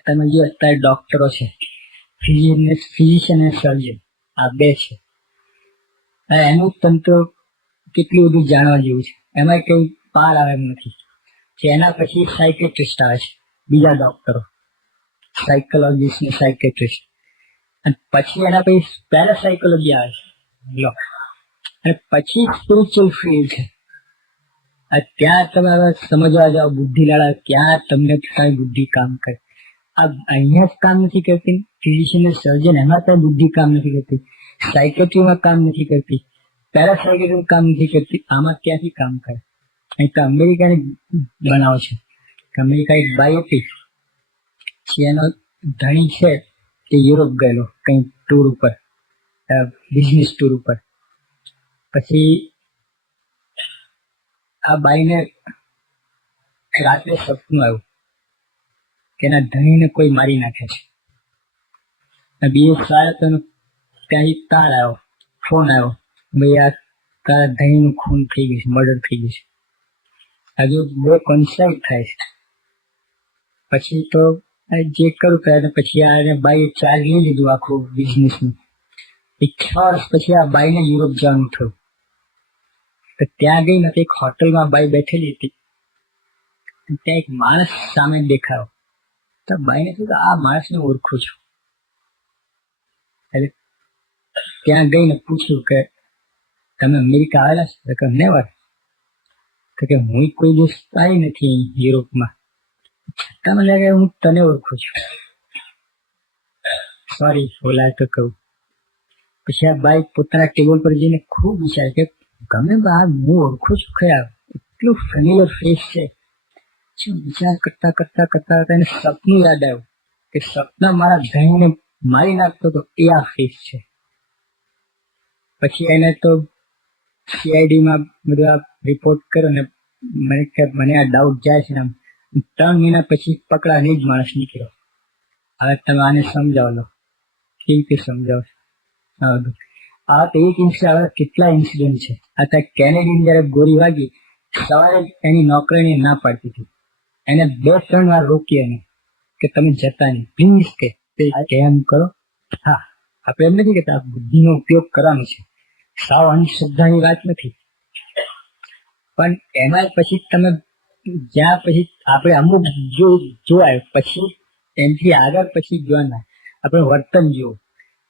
તમે જો અત્યારે ડોક્ટરો છે, ફિઝિશિયન અને સર્જન, આ બે છે. એનું તંત્ર કેટલું બધું જાણવા જેવું છે, એમાં કઈ પાર આવે એમ નથી. એના પછી સાયકેટ્રિસ્ટ આવે છે, બીજા ડોક્ટરો, સાયકોલોજીસ્ટ ને સાયકેટ્રિસ્ટ. અને પછી એના પછી પેરાસાયકોલોજી આવે છે, અને પછી સ્પિરિચ્યુઅલ ફિલ્ડ છે. ત્યાં તમે હવે સમજવા જાઓ બુદ્ધિલાળા, ક્યાં તમને કઈ બુદ્ધિ કામ કરે. આ અહીંયા જ કામ નથી કરતી. ફિઝિશિયન અને સર્જન એમાં કઈ બુદ્ધિ કામ નથી કરતી, સાયકેટ્રીમાં કામ નથી કરતી, પેરાસાયકેટ્રીમાં કામ નથી કરતી. આમાં ક્યાંથી કામ કરે? અહીં તો અમેરિકાની બનાવ છે. અમેરિકા એક બાઈ હતી, એનો ધણી છે તે યુરોપ ગયેલો કઈ ટૂર ઉપર, બિઝનેસ ટૂર ઉપર. પછી આ બાઈને રાત્રે સપનું આવ્યું કે એના ધણીને કોઈ મારી નાખે છે. બીજે સારા ત્યાંથી તાર આવ્યો, ફોન આવ્યો, ભાઈ આ તારા ધણીનું ખૂન થઈ ગયું છે, મર્ડર થઈ ગયું છે. હજુ બહુ કન્સલ્ટ થાય છે. પછી તો જે કરું કરે, પછી આ બાઈએ ચાર્જ લઈ લીધું આખું બિઝનેસનું. 6 વર્ષ પછી આ બાઈને યુરોપ જવાનું થયું. તો ત્યાં ગઈ નથી, એક હોટલમાં બાઈ બેઠેલી હતી. ત્યાં એક માણસ સામે દેખાયો. તો બાઈને થયું આ માણસને ઓળખું છું. એટલે ત્યાં ગઈને પૂછ્યું કે તમે અમેરિકા આવેલા છો? કે નેવર. તો કે હું કોઈ દિવસ આવી નથી યુરોપમાં, છતાં મને લાગે હું તને ઓળખું છું. સોરી બોલાય તો કહું. પછી આ બાઈ પોતાના ટેબલ પર જઈને ખૂબ વિચારે કે ગમે બા હું ઓળખું છું ખરા, એટલું ફેમિલિયર ફેસ છે. વિચાર કરતા કરતા કરતા એને સપનું યાદ આવ્યું કે સપના મારા ધણીને મારી નાખતો તો એ આ ફેસ છે. પછી એને તો સીઆઈડીમાં બધું રિપોર્ટ કર્યો ને મને આ ડાઉટ જાય છે. 3 મહિના પછી પકડાને જ માણસ નીકળ્યો. હવે તમે આને સમજાવો લો, કેવી રીતે સમજાવો? આ તો એક ઇન્સિડન્ટ, કેટલા ઇન્સિડન્ટ છે. આ ત્યાં કેનેડીને જયારે ગોળી વાગી, સવારે એની નોકરીને ના પાડતી હતી. એને 2-3 વાર રોકી એને કે તમે જતા નહીં પ્લીઝ, કે એમ કરો. હા, આપણે એમ નથી કેતા બુદ્ધિનો ઉપયોગ કરવાનો છે, સાવ અંધશ્રદ્ધાની વાત નથી. પણ એમાં પછી તમે જ્યાં પછી આપણે અમુક જોવાય, પછી એનાથી આગળ પછી જોવાના આપણે વર્તન જુઓ.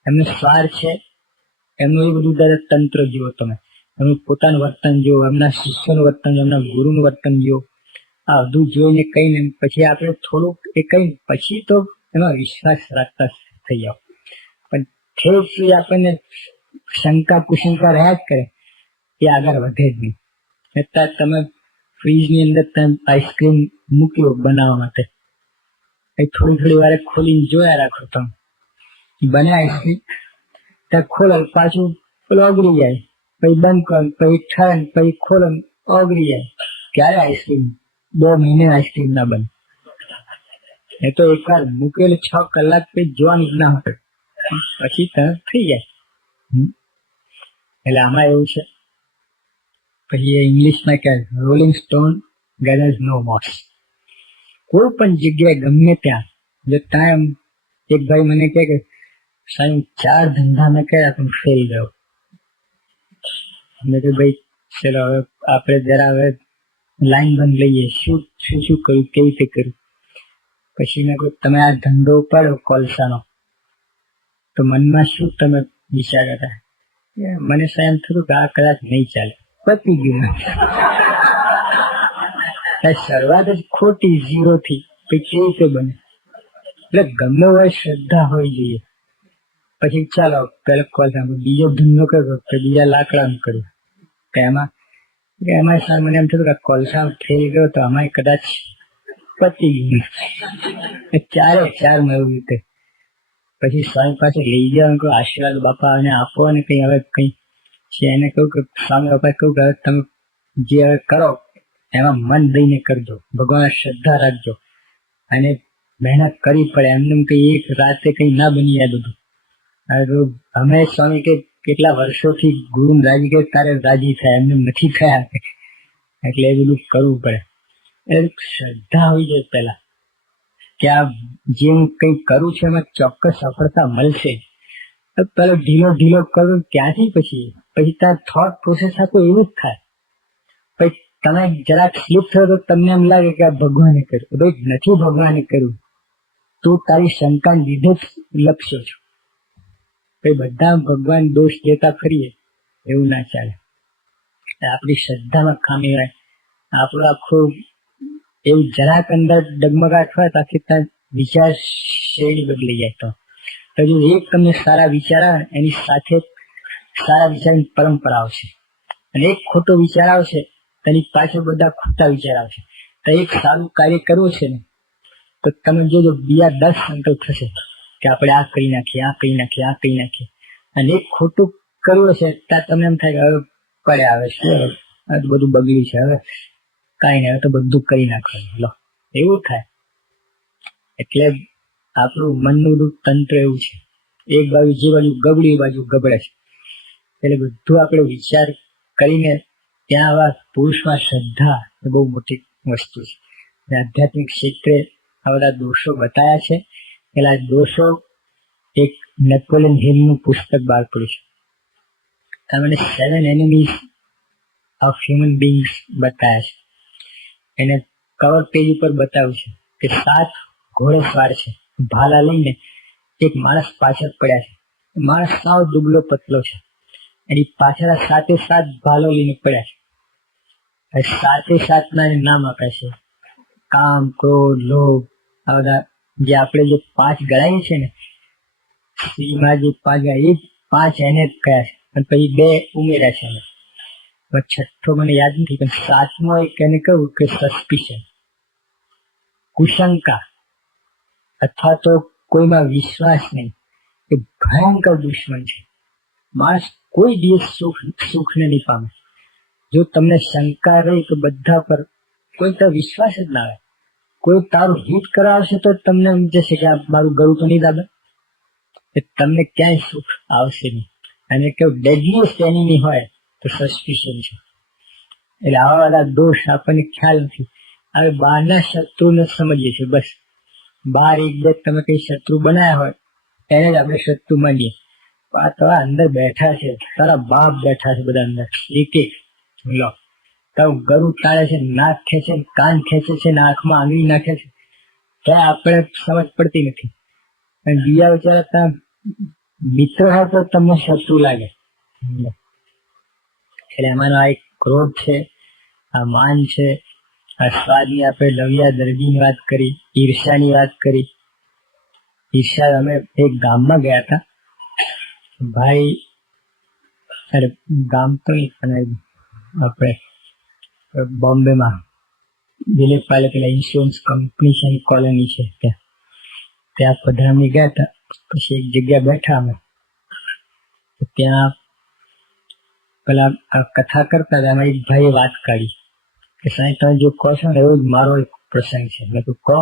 એમનો સ્વાર છે, એમનું એ બધું દરેક તંત્ર જુઓ, તમે એમનું પોતાનું વર્તન જુઓ, એમના શિષ્યનું વર્તન જુઓ, એમના ગુરુનું વર્તન જુઓ. આ બધું જોઈને કહીને પછી આપણે થોડુંક એ કઈ પછી તો એમાં વિશ્વાસ રાખતા થઈ જાઓ. પણ થોડુંક આપણને શંકા કુશંકા રહ્યા જ કરે, એ આગળ વધે જ નહીં. અત્યારે તમે ફ્રીજની અંદર તમે આઈસ્ક્રીમ મૂક્યો બનાવવા માટે, એ થોડી વાર ખોલીને જોયા રાખો તમે, બને આઈસ્ક્રીમ, ત્યાં ખોલો પાછું પેલું ઓગળી જાય, પછી બંધ કરો, પછી ઠરે, પછી ખોલો ઓગળી જાય. ક્યારે આઈસ્ક્રીમ? 2 મહિને આઈસ્ક્રીમ ના બને. એ તો એકવાર મૂકેલું 6 કલાક પછી જોવાનું જ ના હોય, પછી તરત થઈ જાય. એટલે આમાં એવું છે. પછી ઇંગ્લિશમાં કહે રોલિંગ સ્ટોન ગેધર્સ નો મોસ. કોઈ પણ જગ્યાએ ગમે ત્યાં જો ત્યાં, એક ભાઈ મને કહે કે સાહેબ 4 ધંધા મેં કર્યા પણ ફેલ ગયો. મેં કહ્યું ભાઈ ચલો હવે આપણે જરા હવે લાઈન બંધ લઈએ, શું કર્યું, કેવી રીતે કર્યું. પછી મેં કહ્યું તમે આ ધંધો ઉપાડો કોલસાનો, તો મનમાં શું તમે વિચાર હતા? મને સાહેબ થયું કે આ કદાચ નહીં ચાલે, પતી ગયું. શરૂઆત જ ખોટી, 0 થી, પછી કેવી રીતે બને? એટલે ગમે હોય શ્રદ્ધા હોવી જોઈએ. પછી ચાલો પેલો કોલસા, બીજો ધંધો કર્યો કે બીજા લાકડાનો કર્યો, કે એમાં સર મને એમ થયું કે કોલસા થઈ ગયો તો અમારે કદાચ પતી ગયું. 4 માં એવું રીતે પછી સ્વામી પાસે લઈ જવાનું, આશીર્વાદ બાપા અને આપો, અને કઈ હવે કઈ છે એને કહ્યું કે સ્વામી બાપા કહ્યું કે તમે જે હવે કરો એમાં મન દઈને કરજો, ભગવાન શ્રદ્ધા રાખજો, અને મહેનત કરવી પડે. એમને કઈ એક રાતે કઈ ના બની જાય બધું. અમે સ્વામી કે કેટલા વર્ષોથી ગુરુ રાજી કે તારે રાજી થાય, એમને નથી થયા, એટલે એ બધું કરવું પડે. એ શ્રદ્ધા હોવી જોઈએ પેલા, કે આ જે હું કંઈ કરું છું એમાં ચોક્કસ સફળતા મળશે. પેલો ઢીલો કરું ક્યાંથી પછી તાર થોટ પ્રોસેસ આખું એવું જ થાય. પછી તમે જરાક સ્લીપ થયો તો તમને એમ લાગે કે આ ભગવાને કર્યું. ભાઈ નથી ભગવાને કર્યું, તું તારી શંકા લીધે જ લપસ્યો છો. ભાઈ બધા ભગવાન દોષ દેતા ફરીએ એવું ના ચાલે. આપણી શ્રદ્ધામાં ખામી હોય, આપણું આખું એવું જરાક અંદર ડગમગાટ હોય તો આખી ત્યાં વિચાર શૈલી બદલી જાય. તો જો એક તમને સારા વિચાર આવે એની સાથે સારા વિચારની પરંપરા આવશે, અને એક ખોટો વિચાર આવશે તેની પાછળ બધા ખોટા વિચાર આવશે. તો એક સારું કાર્ય કરવું છે ને તો તમે જોજો બીજા 10 સંકલ્પ થશે કે આપણે આ કરી નાખીએ, આ કરી નાખીએ, આ કરી નાખીએ. અને એક ખોટું કરવું છે ત્યાં તમને એમ થાય કે હવે પડે આવે છે, બધું બગડ્યું છે, હવે કઈ નહીં, હવે તો બધું કરી નાખવાનું. લો એવું થાય. એટલે આપણું મનનું તંત્ર એવું છે, એક બાજુ જે બાજુ ગબડ્યું એ બાજુ ગબડે છે. એટલે બધું આપણે વિચાર કરીને ત્યાં આવા પુરુષમાં શ્રદ્ધા એ બહુ મોટી વસ્તુ છે. આધ્યાત્મિક ક્ષેત્રે આ બધા દોષો બતાવ્યા છે. પેલા દોષો એક નેપોલિયન હિલનું પુસ્તક બહાર પડ્યું છે, તમને 7 enemies of human beings બતાવ્યા છે. એને કવર પેજ ઉપર બતાવ્યું છે કે 7 ઘોડેસવાર છે, ભાલા લઈને એક માણસ પાછળ પડ્યા છે. માણસ સાવ દુબળો પતલો છે, એની પાછળ 7 ભાલો લઈને પડ્યા છે. 7 ના નામ આપ્યા છે: કામ, ક્રોધ, લોભ. આ બધા જે આપણે જે 5 ગણાવીએ છે ને, સ્ત્રીમાં જે 5 ગણાય એ 5 એને જ કયા છે, અને પછી 2 ઉમેર્યા છે. છઠ્ઠો મને યાદ નથી, પણ 7મો એક એને કહ્યું કે સસ્પિશન, કુશંકા, અથવા તો કોઈમાં વિશ્વાસ નહીં. એ ભયંકર દુશ્મન છે. માણસ કોઈ દિવસ સુખને નહીં પામે. જો તમને શંકા રહી તો બધા પર કોઈ તો વિશ્વાસ જ ના આવે. કોઈ તારું હિત કરાવશે તો તમને સમજશે કે આ મારું ગળું તો નહીં દાદા, એ તમને ક્યાંય સુખ આવશે નહીં. અને કેવું ડેડલીએસ્ટ એનિમી હોય તો સસ્પિશન છે. એટલે આવા બધા દોષ આપણને ખ્યાલ નથી. હવે બહારના શત્રુને સમજીએ છીએ, બસ બહાર એક બે તમે કઈ શત્રુ બનાવ્યા હોય એને જ આપણે શત્રુ માનીએ. આ તો અંદર બેઠા છે, તારા બાપ બેઠા છે બધા અંદર, એક લો તારું ગળું ટાળે છે, નાક ખેંચે, કાન ખેંચે છે, આંખમાં આંગળી નાખે છે, ત્યાં આપણે સમજ પડતી નથી. અને બીજા વિચારા ત્યાં મિત્ર હોય તો તમને શત્રુ લાગે. એટલે એમાંનો આ એક ક્રોધ છે, આ માન છે, આ સ્વાદની આપણે લવિયા દર્દીની વાત કરી, ઈર્ષાની વાત કરી. ઈર્ષા અમે એક ગામમાં ગયા હતા, ભાઈ, અરે ગામ તો નહીં પણ આપણે બોમ્બેમાં દિલીપ પેલા ઇન્સ્યોરન્સ કંપની છે, કોલોની છે, ત્યાં પધરામણી ગયા હતા. પછી એક જગ્યા બેઠા અમે, ત્યાં પેલા કથા કરતા હતા. એમાં એક ભાઈએ વાત કાઢી કે સાહેબ તમે જો કહો છો ને એવો જ મારો એક પ્રસંગ છે. મેં તો કહો,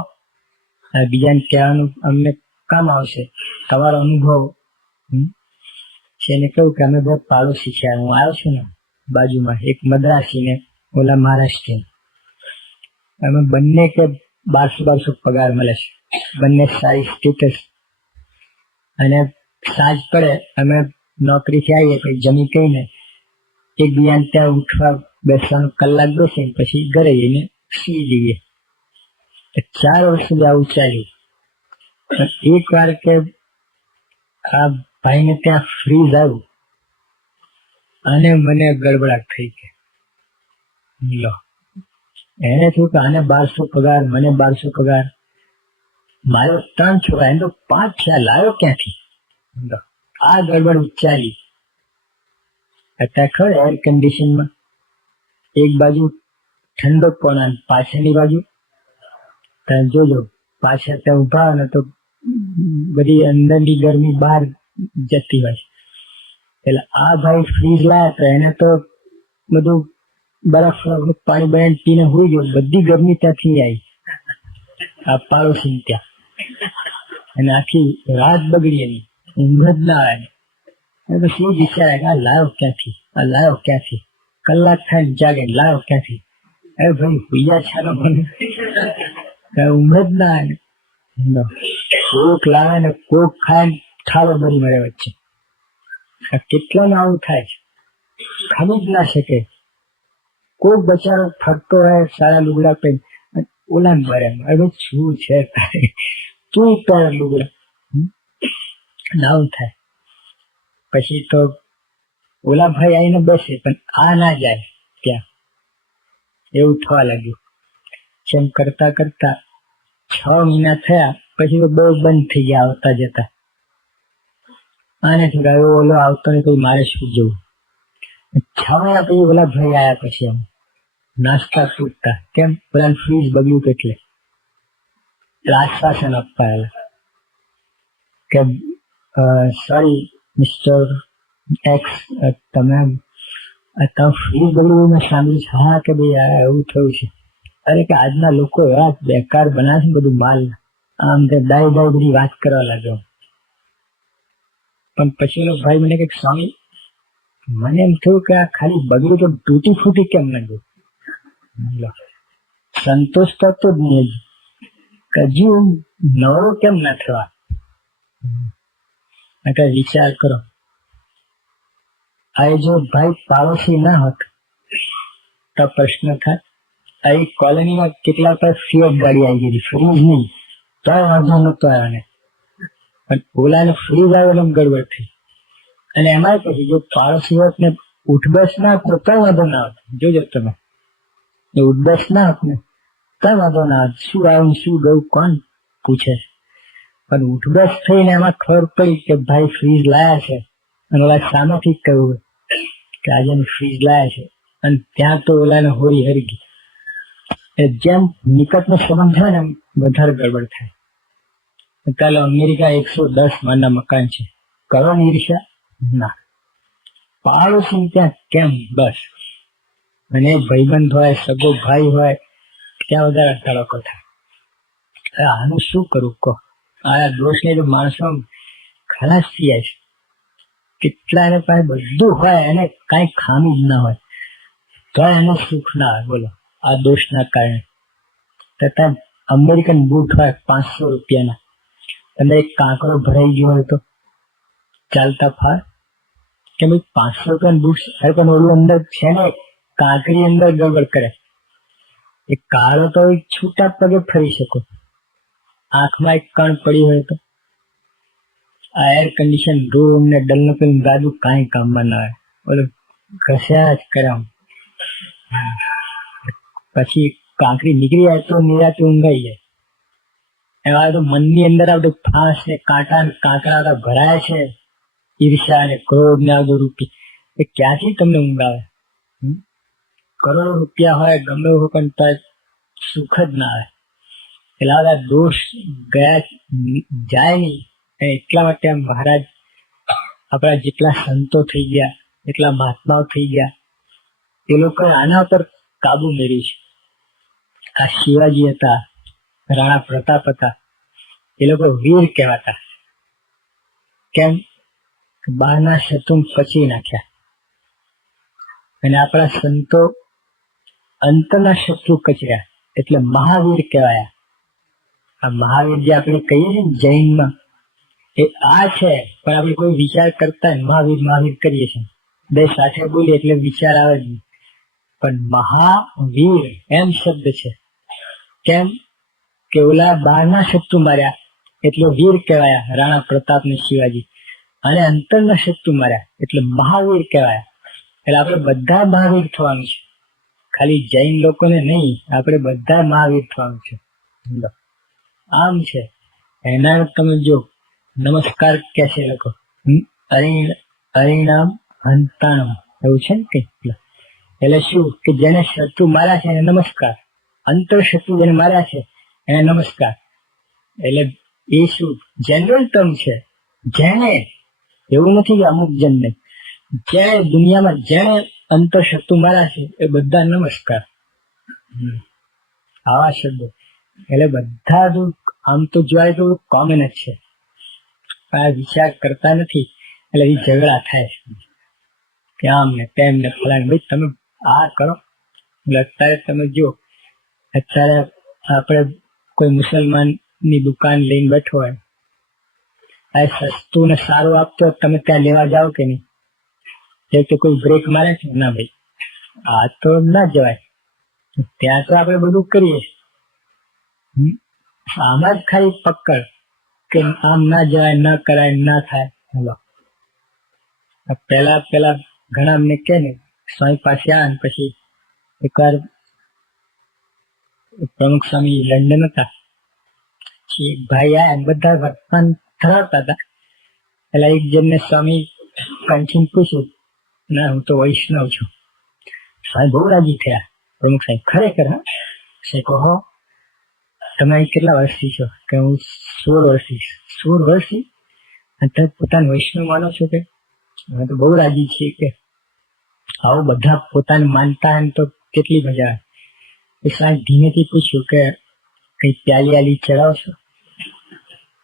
બીજાને કહેવાનું અમને કામ આવશે, તમારો અનુભવ છે. એને કહ્યું કે અમે બહુ પાડોશી છે, હું આવ્યો છું ને બાજુમાં એક મદ્રાસી ને ઓલા મહારાષ્ટ્રીયન, અમે બંને કે 1200 પગાર મળે છે, બંને સારી સ્ટેટસ. અને સાંજ પડે અમે નોકરીથી આવીએ પછી જમી કહીને એકબીજાને ત્યાં ઉઠવા બેસવાનું કલાક બેસે, પછી ઘરે જઈને સુઈ જઈએ. 4 વર્ષ સુધી આવું ચાલ્યું. એક વાર કે આ ભાઈને ત્યાં ફ્રીઝ આવ્યું અને મને ગડબડાટ થઈ ગઈ. લો એને થયું કે આને 1200 પગાર, મને 1200 પગાર, મારો 3 છોકરા, એને તો 5 થયા, લાવ્યો ક્યાંથી? આ ગડબડ ચાલી. અત્યારે ખબર એર કન્ડિશનમાં એક બાજુ ઠંડો પવન, પાછળની બાજુ તમે જોજો પાછળ ત્યાં ઉભા ને તો બધી અંદરની ગરમી બહાર જતી હોય. એટલે આ ભાઈ ફ્રીજ લાયા તો એને તો બધું બરફ પાણી બને પીને હોઈ ગયો, બધી ગરમી ત્યાંથી આવી આ પાડોશી ત્યાં. અને આખી રાત બગડી એની, ઊંઘ જ ના આવે. પછી વિચારે કે આ લાયો ક્યાંથી, આ લાયો ક્યાંથી, કલાક થાય જાગે, લાયો ક્યાંથી? અરે ભાઈ ભૈયા છાનો મને ઊંઘ જ ના આવે. કોક લાવે ને કોક ખાય થાળો ભરી મળે વચ્ચે. કેટલાને આવું થાય છે, ખાલી જ ના શકે. કોક બચારો ફરતો હોય સારા લુગડા પહેરી, ઓલા ને ભરે. હવે શું છે તું પહેર લુગડા, આવું થાય. પછી તો ઓલા ભાઈ આવીને બેસે પણ આ ના જાય ત્યાં, એવું થવા લાગ્યું. જેમ કરતા કરતા 6 મહિના થયા પછી તો બહુ બંધ થઈ ગયા આવતા જતા. આને થોડા ઓલો આવતો ને કોઈ મારે શું જવું. 6 મહિના પછી ઓલા ભાઈ આવ્યા પછી એમ નાસ્તા પૂછતા, કેમ પેલા ફ્રીજ બગડ્યું કેટલે, આશ્વાસન અપાયેલા કે સોરી મિસ્ટર એક્સ, તમે ફ્રીજ બગડ્યું મેં સાંભળ્યું છે. હા કે ભાઈ એવું થયું છે. અરે કે આજના લોકો એવા બેકાર બનાવે છે બધું માલ, આમ કે દાઈ બધી વાત કરવા લાગ્યો. પણ પછી એનો ભાઈ મને કઈક સ્વામી, મને એમ થયું કે આ ખાલી બગડ્યું તો તૂટી ફૂટી કેમ ન ગયું, સંતોષ થતો જ નહીં, હજુ નવરો કેમ ના થવા. વિચાર કરો, આ જો ભાઈ પાડોશી ના હોત તો પ્રશ્ન થાય. આ કોલોનીમાં કેટલા પર ફિયટ ગાડી આવી ગઈ, ફ્રીજ નહીં તો વાંધો નતો આવ્યો, પણ ઓલાને ફ્રીજ આવેલો ગડબડ થઈ. અને એમાં પછી જો પાડોશી હોત ને ઉઠબસ ના હોત તો કઈ વાંધો ના હોત. જોજો તમે, ઉઠબસ ના હોત ને કઈ વાંધો ના હોત, શું આવ્યું શું ગયું કોણ પૂછે. પણ ઉઠબસ થઈને એમાં ખબર પડી કે ભાઈ ફ્રીજ લાયા છે, અને ઓલા સામેથી કહ્યું કે આજે ફ્રીજ લાયા છે, અને ત્યાં તો ઓલાને હોળી હરી ગઈ. જેમ નિકટનો સંબંધ થાય ને એમ વધારે ગડબડ થાય. ચાલો અમેરિકા 110 માળના મકાન છે, કરો ને ઈર્ષ્યા ના, પાડોશી ત્યાં કેમ બસ. અને ભાઈબંધ હોય સગો ભાઈ હોય ત્યાં વધારે ધડકો થાય. આનું શું કરું કહો. આ દોષને તો માણસો ખલાસ થઈ જાય છે. કેટલાને પાસે બધું હોય એને કઈ ખામી જ ના હોય તો એને સુખ ના હોય. બોલો, આ દોષના કારણે. તથા અમેરિકન બૂટ હોય 500 રૂપિયાના, તમે એક કાંકરો ભરાઈ ગયો હોય તો ચાલતા ફાર કે ભાઈ 500 રૂપિયાના બૂટ. અરે પણ ઓલું અંદર છે ને કાંકરી અંદર ગડબડ કરે. એ કાળો તો છૂટા પગે ફરી શકો, આંખમાં એક કણ પડી હોય તો. આ એર કન્ડિશન રૂમ ને ડલનોપીન ગાડું કાંઈ કામમાં ના આવે, બોલો ઘસ્યા જ કરે. પછી કાંકરી નીકળી જાય તો નિરાતે ઊંઘાઈ જાય. એવા તો મનની અંદર આવતું ફાંસ ને કાંટા ને કાંકરા ભરાય છે, ઈર્ષા ને ક્રોધ ને આવતું રૂપિયા, એ ક્યાંથી તમને ઊંઘ આવે. કરોડો રૂપિયા હોય ગમે એવું પણ તો સુખ જ ના આવે. એટલે બધા દોષ ગયા જાય નહીં. એટલા માટે મહારાજ આપણા જેટલા સંતો થઈ ગયા, એટલા મહાત્માઓ થઈ ગયા, એ લોકો આના પર કાબુ મેળવી છે. આ શિવાજી હતા, રાણા પ્રતાપ હતા, એ લોકો વીર કહેવાતા. કેમ? બહારના શત્રુ પચી નાખ્યા. અને આપણા સંતો અંતરના શત્રુ કચર્યા, એટલે મહાવીર કહેવાયા. આ મહાવીર જે આપણે કહીએ છીએ ને જૈનમાં, એ આ છે. પણ આપણે કોઈ વિચાર કરતા મહાવીર મહાવીર કરીએ છીએ, બે સાથે બોલીએ એટલે વિચાર આવે જ નહીં. પણ મહાવીર એમ શબ્દ છે. કેમ કે ઓલા બહારના શત્રુ માર્યા એટલે વીર કહેવાયા, રાણા પ્રતાપ ને શિવાજી. અને અંતરના શત્રુ માર્યા એટલે મહાવીર કહેવાયા. એટલે આપણે બધા મહાવીર થવાનું છે, ખાલી જૈન લોકોને નહીં, આપણે બધા મહાવીર થવાનું છે. આમ છે. એના તમે જો નમસ્કાર કે છે લોકો, અરિણામ હંતાણમ એવું છે ને કઈ. એટલે શું કે જેને શત્રુ માર્યા છે એને નમસ્કાર, અંતર શત્રુ જેને માર્યા છે એને નમસ્કાર. એટલે એ શું જનરલ ટર્મ છે. જેને, એવું નથી કે અમુક જણને, જેને દુનિયામાં જેને અંતર શત્રુ માર્યા છે એ બધા નમસ્કાર. આવા શબ્દો. એટલે બધા જ આમ તો જોવાય તો કોમન જ છે, આ વિચાર કરતા નથી એટલે એ ઝઘડા થાય કે આમ ને તેમ ને ફલાણ. ભાઈ તમે આ કરો. એટલે અત્યારે તમે જો, અત્યારે આપણે કોઈ મુસલમાન ની દુકાન લઈને બેઠો હોય, આ સસ્તું ને સારું આપતો તમે ત્યાં લેવા જાઓ કે નહીં? એક તો કોઈ બ્રેક મારે છે? ના ભાઈ, આ તો ના જવાય. ત્યાં તો આપણે બધું કરીએ. આમાં જ ખાલી પકડ કે આમ ના જવાય, ના કરાય, ના થાય. હલો, પેલા ઘણા અમને કે ને સ્વામી પાસે આ, પછી એકવાર પ્રમુખ સ્વામી લંડન હતા, એક ભાઈ આયા, બધા વર્તમાન ધરાવતા હતા. એટલે એક જણને સ્વામી કંઠીને પૂછ્યું, ના હું તો વૈષ્ણવ છું. સ્વામી બહુ રાજી થયા. પ્રમુખ સાહેબ, ખરેખર? હા સાહેબ, કહો તમે કેટલા વર્ષથી છો? કે હું 16 વર્ષથી. 16 વર્ષથી? અને તમે પોતાને વૈષ્ણવ માનો છો? કે અમે તો બહુ રાજી છીએ. કે આવું બધા પોતાને માનતા હોય તો કેટલી મજા આવે. સાહેબ ધીમેથી પૂછ્યું કે કઈ પ્યાલી આલી ચડાવશો?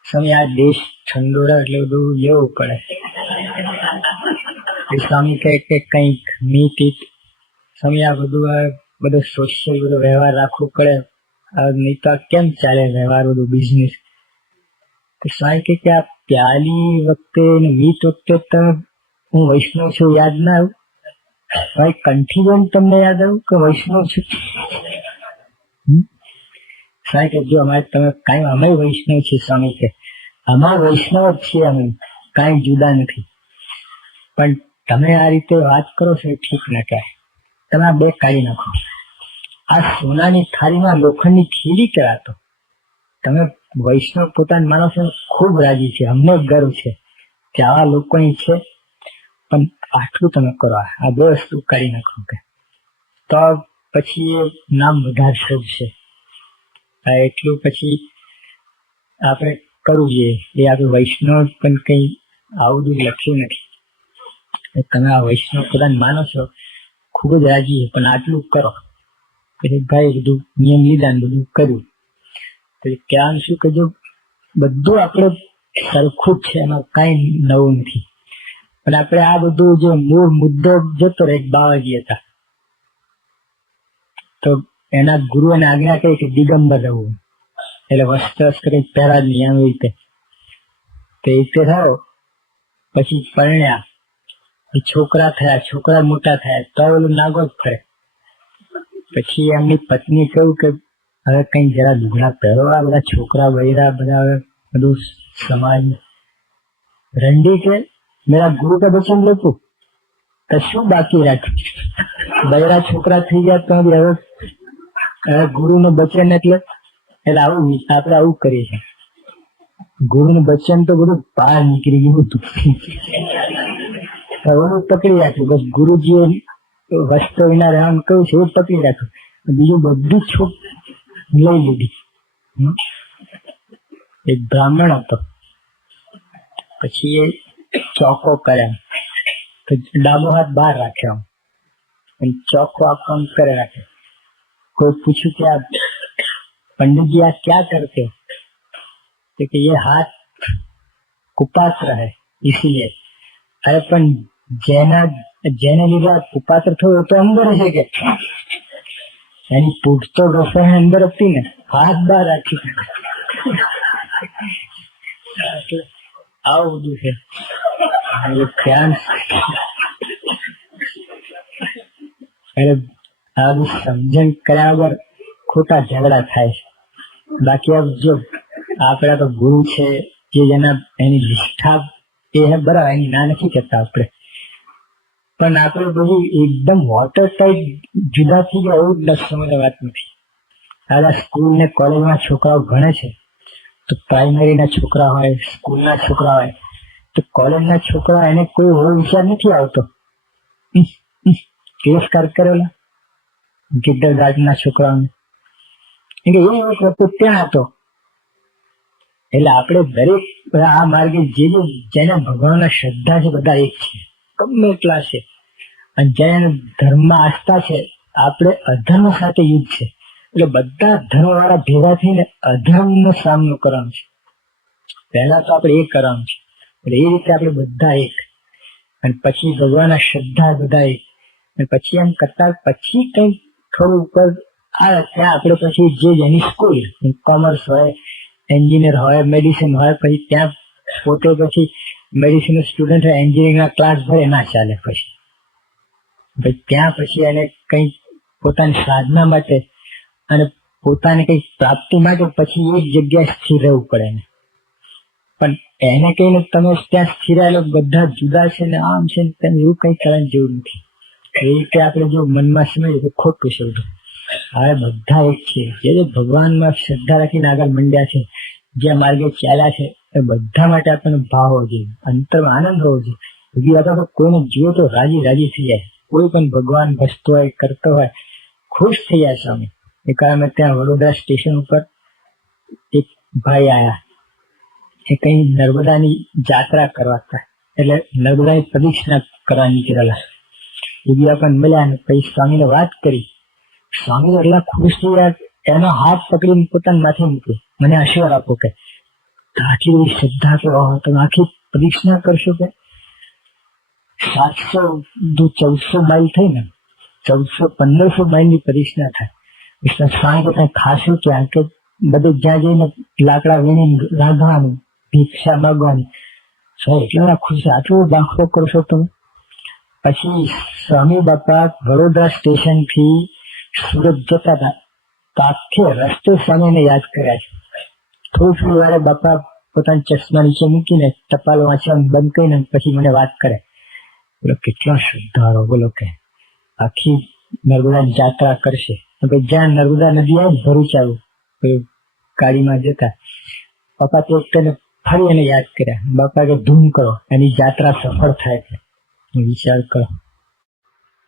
સ્વામી આ દેશ ઠંડો રહે એટલે બધું લેવું પડે. સ્વામી કહે કે કંઈક મીટ ઈટ. સ્વામી આ બધું સોશિયલ બધો વ્યવહાર રાખવું પડે, નહીં તો કેમ ચાલે વ્યવહાર, બધું બિઝનેસ. સ્વામી કહે કે આ પ્યાલી વખતે મીટ વખતે તો હું વૈષ્ણવ છું યાદ ના આવ્યું? ભાઈ કંઠી બેન તમને યાદ આવ્યું કે વૈષ્ણવ છું? સ્વામી કે જો અમારે તમે કાંઈ, અમે વૈષ્ણવ છીએ. સ્વામી કે અમારા વૈષ્ણવ જ છીએ, અમે કાંઈ જુદા નથી. પણ તમે આ રીતે વાત કરો છો એ ઠીક ના કહેવાય. તમે આ બે કાઢી નાખો. આ સોનાની થાળીમાં લોખંડની ખીલી કરાતો. તમે વૈષ્ણવ પોતાને માનો છો, ખૂબ રાજી છે, અમને ગર્વ છે કે આવા લોકોની છે. પણ આટલું તમે કરો, આ બે વસ્તુ કાઢી નાખો કે તો પછી એ નામ વધારે શોધશે. એટલું પછી આપણે કરવું જોઈએ. એ આપણે વૈષ્ણવ પણ કઈ આવું બધું લખ્યું નથી. તમે આ વૈષ્ણવ પોતાને માનો છો, ખૂબ જ રાજી છે, પણ આટલું કરો. પછી ભાઈ બધું નિયમ લીધા ને બધું કર્યું. પછી કહેવાનું શું કે જો બધું આપણે સરખું જ છે, એમાં કઈ નવું નથી. પણ આપણે આ બધું જે મૂળ મુદ્દો જતો રહે, બાવાજી હતા તો એના ગુરુઓને આજ્ઞા કરી કે દિગંબર રહેવું, એટલે વસ્ત્ર પહેરા જ નહીં, એમ રીતે તે રીતે થયો. પછી પરણ્યા, છોકરા થયા, છોકરા મોટા થયા તો ઓલું નાગો જ ફરે. પછી એમની પત્ની કહ્યું કે હવે કઈ જરા લુગડા પહેરો, આ બધા છોકરા બૈરા બધા હવે બધું સમાજ રંડી કે મેરા ગુરુ કે બચન લેતું તો શું બાકી રાખ્યું? બૈરા છોકરા થઈ ગયા તો હવે ગુરુ નું બચન એટલે આવું આપણે આવું કરીએ છીએ. ગુરુ નું બચન તો બધું બહાર નીકળી ગયું હતું. હવે પકડી રાખ્યું, બસ ગુરુજીએ વસ્ત્ર વિના રહેવાનું કહ્યું છે એવું પકડી રાખ્યું, બીજું બધું છૂટ લઈ લીધી. એક બ્રાહ્મણ હતો, પછી એ ચોકો કર્યા તો ડાબો હાથ બહાર રાખ્યો અને ચોકો આમ કરે રાખે. કોઈ પૂછ્યું કે આ पंडित जी आप क्या करते हो? कि ये हाथ कुपात्र है इसीलिए. अरे पण જેને લીધે કુપાત્ર થયો તો અંદર છે કે એની પૂછ તો રસોઈ અંદર હતી ને, હાથ બહાર રાખી. આવું બધું છે. આ બધું સમજણ કર્યા વગર ખોટા ઝઘડા થાય છે. બાકી જો આપડા તો ગુરુ છે જે એની નિષ્ઠા એ બરાબર, એની ના નથી કરતા આપણે, પણ આપણે બધું એકદમ વોટર ટાઈપ જુદા થઈ ગયા એવું જ સમજવાની વાત નથી. આ સ્કૂલ ને કોલેજમાં છોકરાઓ ભણે છે તો પ્રાઇમરી ના છોકરા હોય, સ્કૂલ ના છોકરા હોય, તો કોલેજ ના છોકરા એને કોઈ એવો વિચાર નથી આવતો તિરસ્કાર કરેલા કિન્ડર ગાર્ડન ના છોકરાઓને, એ વખત ત્યાં હતો. એટલે આપણે દરેક આ માર્ગે જેને ભગવાનના શ્રદ્ધા છે બધા એક છે, ગમે એટલા છે, અને જેને ધર્મમાં આસ્થા છે. આપણે અધર્મ સાથે યુદ્ધ છે, એટલે બધા ધર્મ વાળા ભેગા થઈને અધર્મ નો સામનો કરવાનો છે. પહેલા તો આપણે એ કરવાનું છે, એટલે એ રીતે આપણે બધા એક, અને પછી ભગવાનના શ્રદ્ધા બધા એક, અને પછી એમ કરતા પછી કઈક થોડું ઉપર આવે ત્યાં આપણે પછી જે જેની સ્કૂલ કોમર્સ હોય એન્જિનિયર હોય, મેડિસિન હોય, પછી ત્યાં પોતે પછી મેડિસિન સ્ટુડન્ટ હોય, એન્જિનિયરિંગના ક્લાસ ભરે, ના ચાલે. પછી ત્યાં પછી એને કંઈક પોતાની સાધના માટે અને પોતાની કંઈક પ્રાપ્તિ માટે પછી એક જગ્યાએ સ્થિર રહેવું પડે ને. પણ એને કહીને તમે ત્યાં સ્થિર રહેલો બધા જુદા છે ને આમ છે ને તેમ, એવું કંઈ કરવાની જેવું નથી. એ રીતે આપણે જો મનમાં સમજીએ તો ખોટું છે બધું. હવે બધા એક છે, જે ભગવાનમાં શ્રદ્ધા રાખીને આગળ મંડ્યા છે, જે માર્ગે ચાલ્યા છે, એ બધા માટે આપણને ભાવ હોવો જોઈએ, અંતરમાં આનંદ હોવો જોઈએ. બીજી વાત, આપણે કોઈને જીવો તો રાજી રાજી થઈ જાય. કોઈ પણ ભગવાન ભજતો હોય, કરતો હોય, ખુશ થઈ જાય સ્વામી. એ કારણે ત્યાં વડોદરા સ્ટેશન ઉપર એક ભાઈ આયા, એ કઈ નર્મદાની જાત્રા કરવા હતા, એટલે નર્મદાની પ્રદક્ષિણા કરવા નીકળેલા. બીજી આપણને મળ્યા ને પછી સ્વામીને વાત કરી. સ્વામી એટલા ખુશ થઈ ગયા, એનો હાથ પકડીને પોતાના માથે મૂક્યો, મને આશીર્વાદ આપો કે આટલી બધી શ્રદ્ધા કરો, તમે આખી પ્રદક્ષિણા કરશો કે 1400 માઇલ થઈ ને, 1500 માઇલની પ્રદક્ષિણા થાય. એટલે સ્વામી પોતાને ખાશું ક્યાં કે બધે જ્યાં જઈને લાકડા વીણી રાંધવાનું, ભિક્ષા માંગવાની. એટલા ખુશ, આટલો દાખલો કરશો તમે. પછી સ્વામી બાપા વડોદરા સ્ટેશન થી સુરત જતા હતા, તો આખે રસ્તે સ્વામીને યાદ કર્યા છે. થોડું વારે બાપા પોતાના ચશ્મા નીચે મૂકીને ટપાલ વાંચવાનું બંધ કરીને પછી મને વાત કરે. બોલો કેટલો શ્રદ્ધાળો, બોલો કે આખી નર્મદાની જાત્રા કરશે. જ્યાં નર્મદા નદી આવે ભરૂચ આવ્યું ગાડીમાં જતા, બાપા તો તેને ફરી એને યાદ કર્યા. બાપા કે ધૂમ કરો, એની જાત્રા સફળ થાય છે. વિચાર કરો.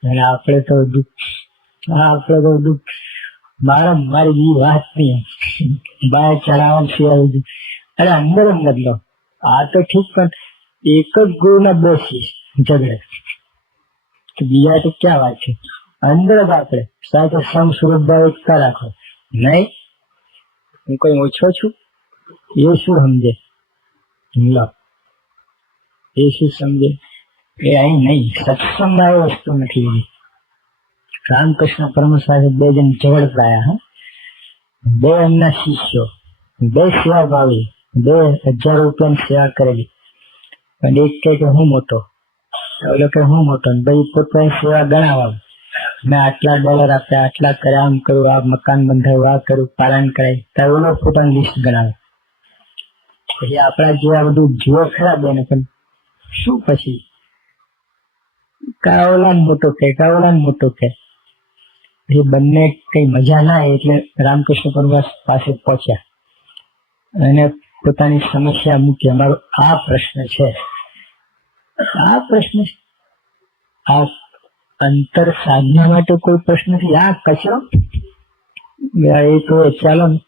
અને આપણે તો દુઃખ મારી બી વાત નહીં, બહાર ચડાવવા સિવાય. અરે અંદર જ બદલો. આ તો ઠીક, પણ એક જ ગુરુના બે શિષ્ય ઝઘડે, બીજા તો ક્યાં વાત છે. અંદર જ આપણે સાથે સમ સુરતભાવ એકતા રાખો. નહીં હું કઈ ઓછો છું, એ શું સમજે? એ શું સમજે? એ અહીં નહીં, સત્સંગમાં એ વસ્તુ નથી. રામકૃષ્ણ પરમહંસ સાથે બે જણ ઝઘડતા, બે એમના શિષ્યો, બે સેવા ભાવી, 2000 રૂપિયાની સેવા કરેલી. પણ એક કે હું મોટો, ઓલો કે હું મોટો, ભાઈ પોતાની સેવા ગણાવવા, મેં આટલા ડોલર આપ્યા, આટલા કર્યા, આમ કરું, આ મકાન બંધાયું, આ કરું, પાલન કરાય, ત્યારે ઓલો પોતાની લિસ્ટ ગણાવે. પછી આપણા જેવા બધું જીવો ખરાબ બને, પણ શું પછી કાવલાન મોટો કે એ બંને કઈ મજા ના આવે. એટલે રામકૃષ્ણ પરમહંસ પાસે પહોંચ્યા અને પોતાની સમસ્યા મૂકી. અમારો આ પ્રશ્ન છે, આ અંતર સાધના માટે કોઈ પ્રશ્ન નથી, આ કચરો. એ તો ચાલો ને.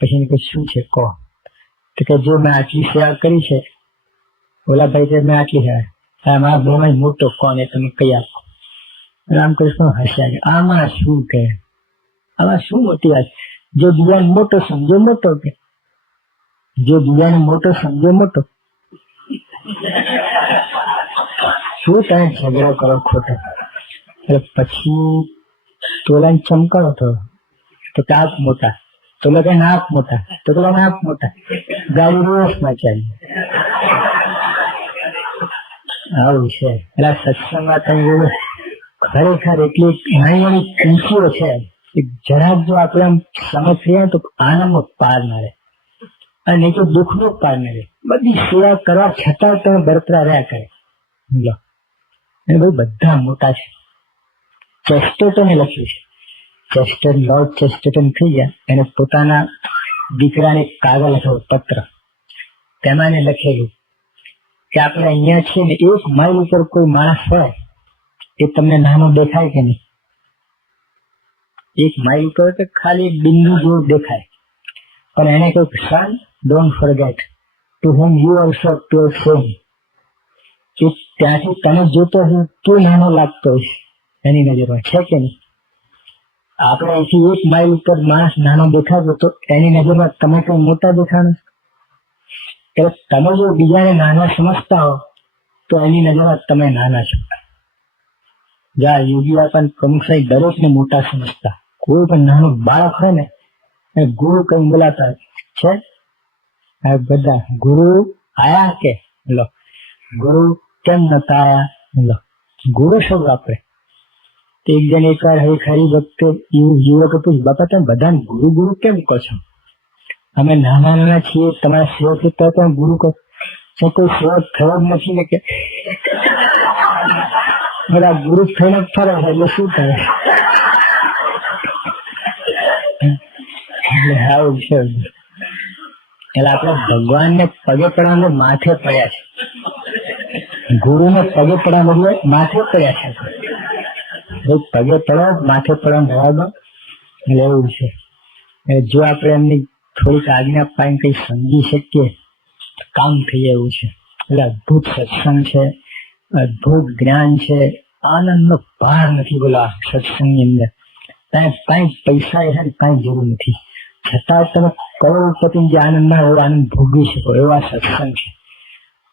પછી શું છે કહો? તો કે જો મેં આટલી સેવા કરી છે, ઓલા ભાઈ કે મેં આટલી સેવા, મારા ભાઈ મોટો કોણ એ તમે કઈ આપો. રામકૃષ્ણ હસ્યા. આમાં શું કે, આમાં શું મોટી વાત? જો બીજાને મોટો સમજો મોટો કે, જો બીજાને મોટો સમજો મોટો. શું તમે ઝઘડો કરો ખોટો? એટલે પછી તોલાને ચમકાવો તો કે આપ મોટા, તો કે ના આપ મોટા, તો આપ મોટા, ગાડી રિવર્સમાં ચાલી. આવું છે. એટલે સત્સંગમાં તમે ખરેખર એટલી નાની નાની કીમતીઓ છે, જરાક જો આપણે આમ સમજીએ તો આનંદનો પાર ના રહે, અને તો દુઃખનો પાર ના રહે. બધી સેવા કરવા છતાં તમે બરતરા રહ્યા કરે. બધા મોટા છે. ચેસ્ટરટને લખ્યું છે, લોર્ડ ચેસ્ટરટન થઈ ગયા, એને પોતાના દીકરાને કાગળ લખ્યો, પત્ર. તેમાં એને લખેલું કે આપણે અહીંયા છીએ ને, 1 માઇલ ઉપર કોઈ માણસ હોય એ તમને નાનો દેખાય કે નહીં? 1 માઇલ ઉપર તો ખાલી બિંદુ જેવું દેખાય, પણ એને કહ્યું, son don't forget to whom you also appear same. કે ત્યાંથી તને જોતો હોય તું નાનો લાગતો હોય એની નજરમાં, છે કે નહીં? આપણે અહીંથી 1 માઇલ ઉપર માણસ નાનો દેખાતો તો એની નજરમાં તમે કઈ મોટા દેખાડો. એટલે તમે જો બીજાને નાના સમજતા હો તો એની નજરમાં તમે નાના છો. જ્યાં યોગી આપણને પ્રમુખ સાહેબ દરેકને મોટા સમજતા. કોઈ પણ નાનું બાળક હોય ને, ગુરુ કઈ બોલાતા છે, આ બધા ગુરુ આયા કે લો, ગુરુ કેમ નતા આયા? લો, ગુરુ શબ્દ વાપરે. એક જણ એકવાર હવે ખરી વખતે યુવકે પૂછ્યું, બાપા તમે બધાને ગુરુ ગુરુ કેમ કહો છો? અમે નાના નાના છીએ, તમારા સેવક તો તમે ગુરુ કહો છો, કોઈ સેવક થયો જ નથી ને કે બધા ગુરુ થઈને ફરે એટલે શું કરે? એટલે આવું છે. એટલે આપણે ભગવાનને પગે પડવાનું માથે પડ્યા છે, ગુરુને પગે પડવાનું માથે પડ્યા છે. પગે પડો માથે પડવાનું જવા દો. એટલે એવું છે. જો આપણે એમની થોડીક આજ્ઞા પાડીને કઈ સમજી શકીએ તો કામ થઈ જાય એવું છે. એટલે અદભુત સત્સંગ છે, અદભુત જ્ઞાન છે, આનંદનો ભાર નથી. બોલા સત્સંગની અંદર કઈ પૈસા એ કઈ જરૂર નથી, છતાં તમે કરોડપતિ જે આનંદ ના એવો આનંદ ભોગવી શકો એવો આ સત્સંગ છે.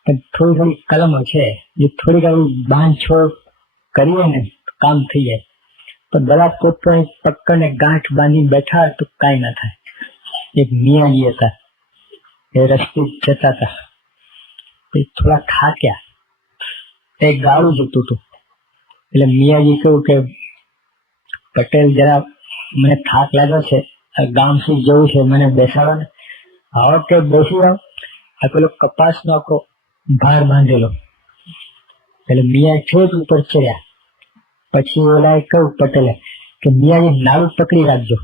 પણ થોડી થોડી કલમો છે, જે થોડીક આવી બાંધછોડ કરીએ ને કામ થઈ જાય. પણ બધા પોતાની પકડને ગાંઠ બાંધીને બેઠા તો કઈ ના થાય. એક મિયાજી હતા, એ રસ્તે જતા હતા, થોડા થાક્યા, એક ગાળું જોતું હતું. એટલે મિયાજી કહ્યું કે પટેલ જરા મને થાક લાગ્યો છે, ગામ સુધી જવું છે, મને બેસાડો ને. આવો કે બેસી જાઓ. આ પેલો કપાસનો આખો ભાર બાંધેલો. એટલે મિયા છેક ઉપર ચડ્યા. પછી ઓલા કહ્યું પટેલે કે મિયાજી નાળું પકડી રાખજો.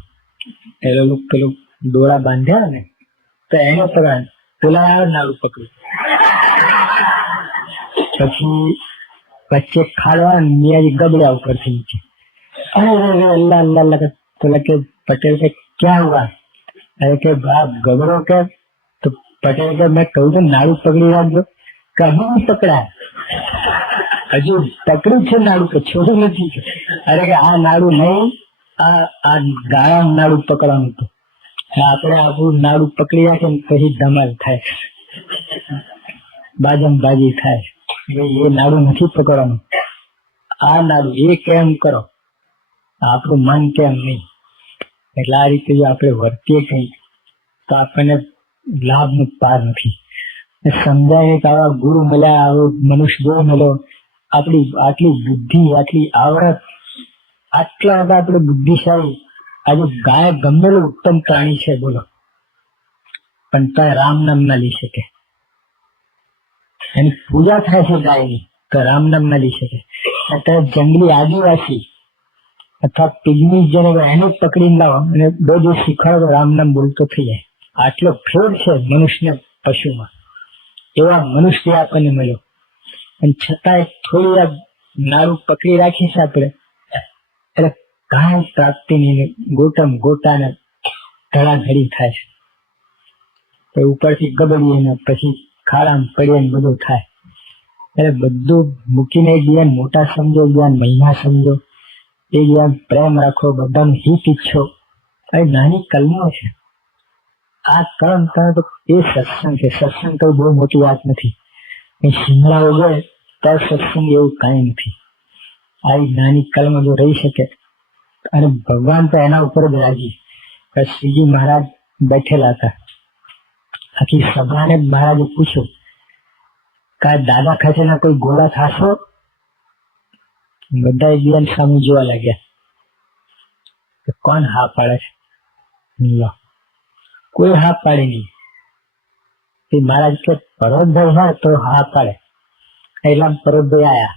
એટલે પેલું દોરા બાંધ્યા ને તો એને પકડ, પેલા નાળું પકડ્યું. પછી વચ્ચે ખાડવા મિયાજી ગબડ્યા ઉપર થઈ છે. અલ્લાહ અલ્લાહ અલ્લાહ. પેલા કે પટેલ કે ક્યાં હુआ? અરે કે બાપ ગબડો કે? તો પટેલ કે મેં કહું તો નાળું પકડી રાખજો. કहीं પકડાય, હજુ પકડ્યું છે નાડું, કે છોડું નથી. અરે કે આ નાડું નહીં, આ ગાળા નાડું પકડવાનું હતું. આપણે આપણું નાડું પકડી રાખે ને પછી ધમાલ થાય, બાજમ બાજી થાય. એ નાડું નથી પકડવાનું, આ નાડું એ કેમ કરો, આપણું મન કેમ નહીં. એટલે આ રીતે જો આપણે વર્તીએ કઈ તો આપણને લાભ નો પાર નથી. સમજાય કે આવા ગુરુ મળ્યા, આવો મનુષ્ય ગુરુ મળ્યો, આપણી આટલી બુદ્ધિ, આટલી આવડત, આટલા બધા આપણે બુદ્ધિશાળી. આજે ગાય ગમેલું ઉત્તમ પ્રાણી છે બોલો, પણ તો રામ નામ ના લઈ શકે. એની પૂજા થાય છે ગાયની, તો રામ નામ ના લઈ શકે. અત્યારે જંગલી આદિવાસી અથવા પિગ્મી જેને એને પકડીને લાવો અને 2 દિવસ શીખવાડો રામ નામ બોલતો થઈ જાય. આટલો ફેર છે મનુષ્ય પશુમાં. એવા મનુષ્ય આપણને મળ્યો, અને છતાં થોડી આ નાળું પકડી રાખી છે આપણે, એટલે કાંઈ પ્રાપ્તિ નહીં. ગોટમ ગોટાને ધડાધડી થાય છે. તો ઉપરથી ગબડીએ ને પછી ખાડામાં પડીએ ને બધું થાય. એટલે બધું મૂકીને એકબીજાને મોટા સમજો, એકબીજાને મહિમા સમજો, એકબીજાને પ્રેમ રાખો, બધાનું હિત ઈચ્છો. એ નાની કલમો છે. આ કર્મ કરે તો એ સત્સંગ છે. સત્સંગ કઈ બહુ મોટી વાત નથી. શિમલા વગર તો સત્સંગ એવું કઈ નથી. આવી નાની કલમ જો રહી શકે, અને ભગવાન તો એના ઉપર જ રાજી. શ્રીજી મહારાજ બેઠેલા હતા, આખી સભાને મહારાજે પૂછ્યું કે દાદા ખાચરના કોઈ ગોળા ખાશો? બધા એકબીજાને સામે જોવા લાગ્યા કે કોણ હા પાડે છે. કોઈ હા પાડે નહીં. મહારાજ કે પરોતભાઈ હોય તો હા પાડે. એટલા પરોતભાઈ આયા.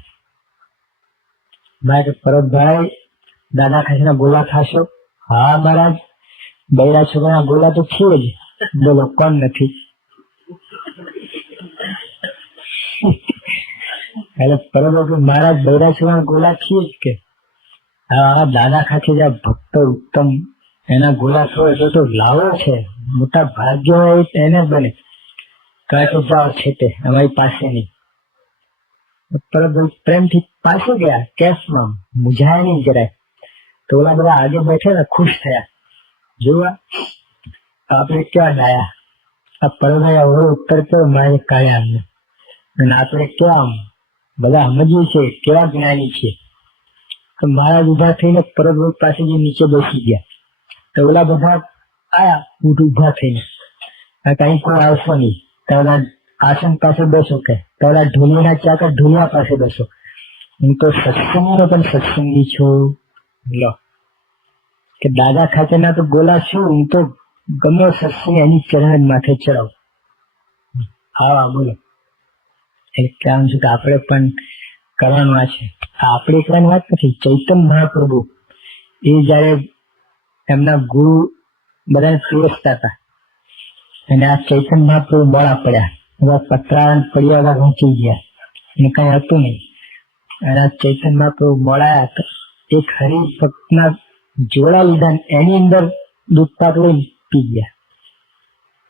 મહારાજ પરોતભાઈ દાદા ખાચરના ગોળા ખાશો? હા મહારાજ, બૈરા છોકરાના ગોળા તો છે જ, બોલો કોણ નથી? એટલે પરોતભાઈ મહારાજ બૈરા છોકરાના ગોળા છીએ જ કે. હા દાદા ખાચર ભક્ત ઉત્તમ, એના ગોળા થયો તો લાવો છે, મોટા ભાગ્ય હોય એને બને. કહે તો જાઓ છે તે અમારી પાસે નહીં. પરંતુ પ્રેમથી પાસે ગયા, કેસમાં મુજાય નહીં જરાય. તો ઓલા બધા આગળ બેઠે ને ખુશ થયા, જોવા આપણે ક્યાં લાયા. આ પરભાઈ અવરો ઉત્તર કયો મારે કાઢ્યા અમને, અને આપણે ક્યાં બધા સમજીએ છીએ કેવા જ્ઞાની છીએ. તો મહારાજ ઉભા થઈને પરભાઈ પાસે જે નીચે બેસી ગયા. તો ઓલા બધા આયા ઊંટ ઉભા થઈને, કઈ કોઈ આવશો નહીં, તમારા આસન પાસે બેસો, કે તમારા ઢોલિયાના ચાકર ઢોલિયા પાસે બેસો. હું તો સત્સંગનો પણ સત્સંગી છું. લો કે દાદા ખાતેના તો ગોલા છું. હું તો ગમે સત્સંગ એની ચરણ માથે ચડાવું. હા બોલો. એટલે કહેવાનું છું કે આપણે પણ કરવાનું આ છે. આપણે એકલાની વાત નથી. ચૈતન્ય મહાપ્રભુ એ જયારે એમના ગુરુ બધાને પીરસતા હતા અને આ ચૈતન્ય મહાપ્રભુ મોડા પડ્યા, એવા પતરા પડ્યા વહેંચી ગયા અને કઈ હતું નહીં. અને આ ચૈતન્ય મહાપ્રભુ મોડા એક હરિભક્તના જોડા લીધા, એની અંદર દૂધ પાતળું પી ગયા.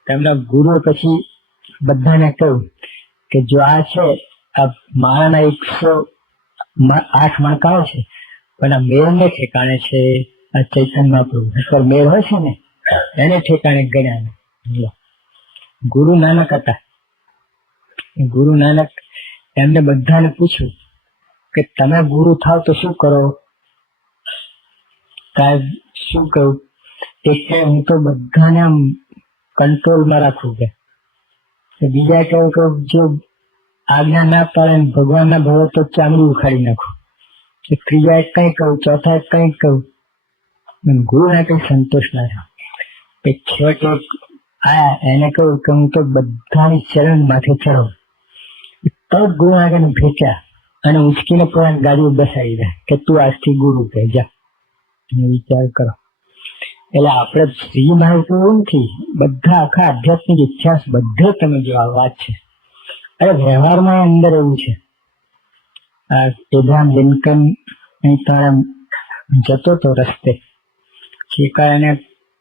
તેમના ગુરુ પછી બધાને કહ્યું કે જો આ છે આ માળાના 108 મણકાઓ છે, પણ આ મેળને ઠેકાણે છે આ ચૈતન્ય મહાપ્રભુ. પર મેળ હોય છે ને એને ઠેકાણે ગણ્યા. ગુરુ નાનક હતા. ગુરુ નાનક એમને બધાને પૂછ્યું કે તમે ગુરુ થાવ તો શું કરો? શું કહ્યું? એટલે હું તો બધાને આમ કંટ્રોલમાં રાખું. કે બીજા કહ્યું કે જો આજ્ઞા ના પાડે ભગવાન ના ભવે તો ચામડી ઉખાડી નાખું. ત્રીજા કઈ કહું, ચોથા કઈ કહું. ગુરુ ને કઈ સંતોષ ના થયો. છેવટે આયા એને કહ્યું કે હું તો બધાની ચરણ માથે ચડો. તો ગુરુ આગળ ભેટ્યા અને ઉચકીને પોતાની ગાડી બેસાડી દે કે તું આજથી ગુરુ કહે જા. વિચાર કરો. એટલે આપણે શ્રી મહારાજ એવું નથી. બધા આખા આધ્યાત્મિક ઇતિહાસ બધે તમે જો આ વાત છે. અરે વ્યવહારમાં અંદર એવું છે. એબ્રાહમ લિંકન જતો તો રસ્તે એને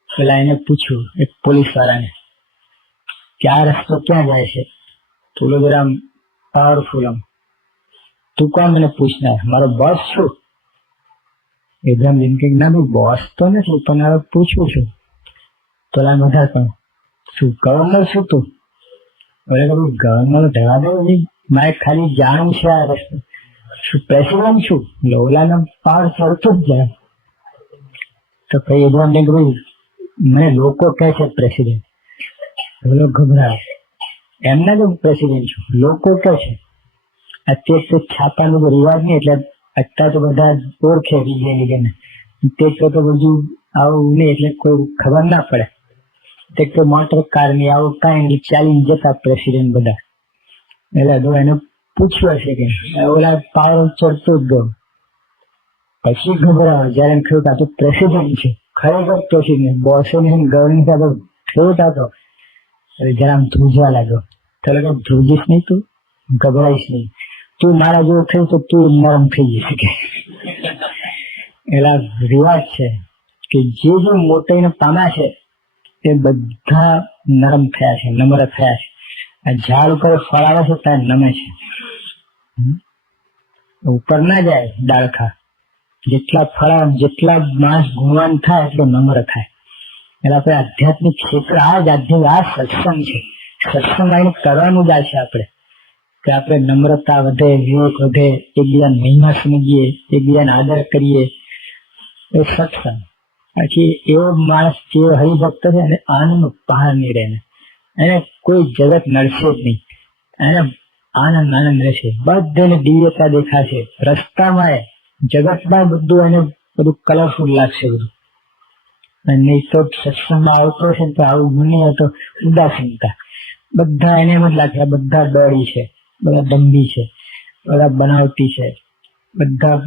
પેલા એને પૂછ્યું એક પોલીસ વાળાને કે આ રસ્તો ક્યાં જાય છે? થોડો જરા પાવરફુલ આમ, તું કોણ મને પૂછનાર? મારો બોસ છું? એબ્રાહમ લિંકન ના ભાઈ બોસ તો નથી, પણ હવે પૂછું છું. તો બધા કહું શું ગવર્નર છું તું? ગવર્નર ધરા દો, મારે ખાલી જાણવું છે આ રસ્તો. શું પ્રેસિડેન્ટ છું? ઓલાનો પાવર ચડતો જ જાય. તો પછી એબ્રાહમ લિંકન મને લોકો કહે છે પ્રેસિડેન્ટ. ગભરાય. એમના જ પ્રેસિડેન્ટ છું, લોકો કહે છે. અત્યારે તો છાપાનો રિવાજ નહીં, એટલે અત્યારે તો બધા ઓળખે વિજયને. તે તો બધું આવું નહીં, એટલે કોઈ ખબર ના પડે. તે તો મોટર કાર ની આવું કઈ ચાલીને જતા પ્રેસિડેન્ટ બધા. એટલે એને પૂછ્યું હશે કે ઓલા પાવર ચડતો જ ગયો. પછી ગભરાવે જયારે એમ કહ્યું કે આ તો પ્રેસિડેન્ટ છે, ખરેખર પ્રેસિડેન્ટ. બોસે ગવર્નર ખેડૂત હતો. જરા આમ ધ્રુજવા લાગ્યો. તો ધ્રુજીશ નહીં, તું ગભરાઈશ નહીં, તું મારા જેવું થયું તો તું નરમ થઈ જશે. કે એલા રિવાજ છે કે જે મોટાઈને પામ્યા છે એ બધા નરમ થયા છે, નમ્ર થયા છે. આ ઝાડ ઉપર ફળ આવે છે ત્યાં નમે છે, ઉપર ના જાય ડાળખા. જેટલા ફળ જેટલા માણસ ગુણવાન થાય એટલો નમ્ર થાય. એટલે આપણે આધ્યાત્મિક ક્ષેત્ર આ જ આ સત્સંગ છે. સત્સંગ આવીને કરવાનું જ આ છે આપણે, કે આપણે નમ્રતા વધે, વિવેક વધે, એકબીજાને મહિમા સમજીએ, એકબીજાને આદર કરીએ. એ સત્સંગ. પછી એવો માણસ જે હરિભક્ત છે એને આનંદ પહાડ નહીં રહે, એને કોઈ જગત નડશે જ નહીં, એને આનંદ રહેશે. બધાને દિવ્યતા દેખાશે રસ્તામાં. જગતમાં બધું એને બધું કલરફુલ લાગશે બધું. નહીં તો સત્સંગમાં આવતો છે તો આવું ગુની તો ઉદાસીનતા. બધા એને એમ જ લાગે બધા દોડી છે, બધા દંભી છે, બધા બનાવટી છે, બધા